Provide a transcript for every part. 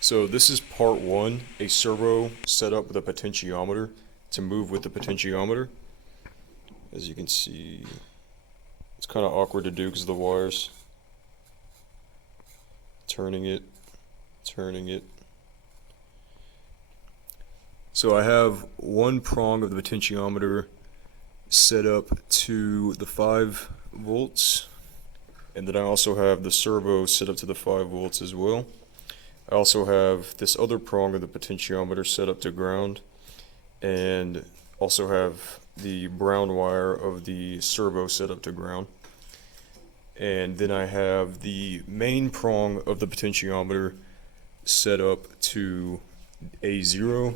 So this is part one, a servo set up with a potentiometer to move with the potentiometer. As you can see, it's kind of awkward to do because of the wires. Turning it. So I have one prong of the potentiometer set up to the 5 volts, and then I also have the servo set up to the 5 volts as well. I also have this other prong of the potentiometer set up to ground, and also have the brown wire of the servo set up to ground. And then I have the main prong of the potentiometer set up to A0.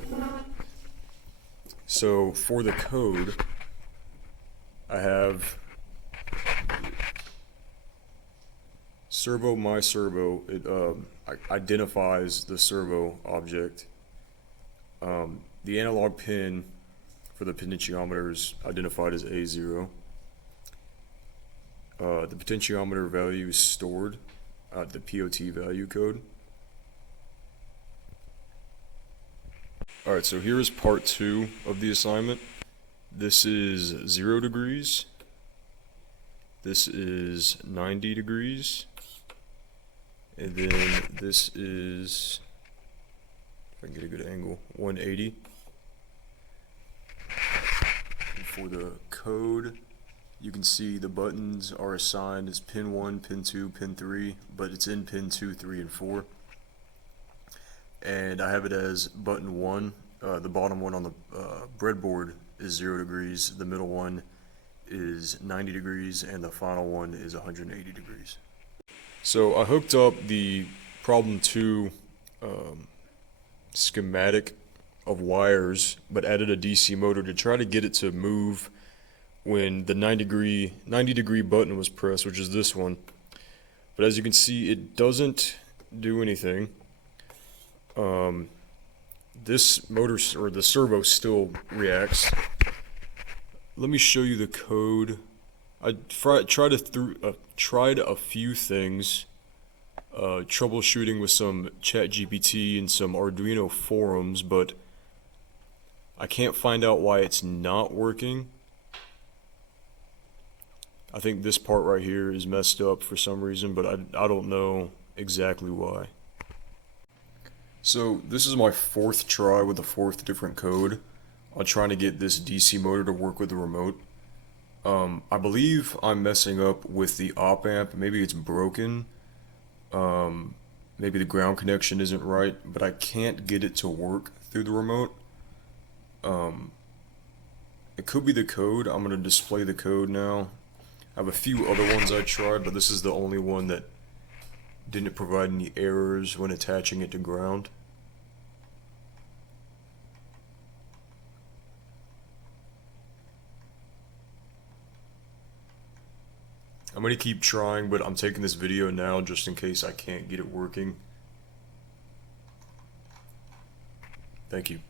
So for the code, I have servo my servo. It identifies the servo object. The analog pin for the potentiometer is identified as A0. The potentiometer value is stored at the POT value code. Alright, so here is part 2 of the assignment. This is 0 degrees. This is 90 degrees. And then this is, if I can get a good angle, 180. And for the code, you can see the buttons are assigned as pin 1, pin 2, pin 3, but it's in pin 2, 3, and 4. And I have it as button 1, the bottom one on the breadboard is 0 degrees, the middle one is 90 degrees, and the final one is 180 degrees. So I hooked up the problem 2 schematic of wires, but added a DC motor to try to get it to move when the 90 degree button was pressed, which is this one. But as you can see, it doesn't do anything. This motor, or the servo, still reacts. Let me show you the code. I tried a few things, troubleshooting with some ChatGPT and some Arduino forums, but I can't find out why it's not working. I think this part right here is messed up for some reason, but I don't know exactly why. So this is my 4th try with the 4th different code on trying to get this DC motor to work with the remote. I believe I'm messing up with the op amp. Maybe it's broken. Maybe the ground connection isn't right, but I can't get it to work through the remote. It could be the code. I'm going to display the code now. I have a few other ones I tried, but this is the only one that didn't provide any errors when attaching it to ground. I'm going to keep trying, but I'm taking this video now just in case I can't get it working. Thank you.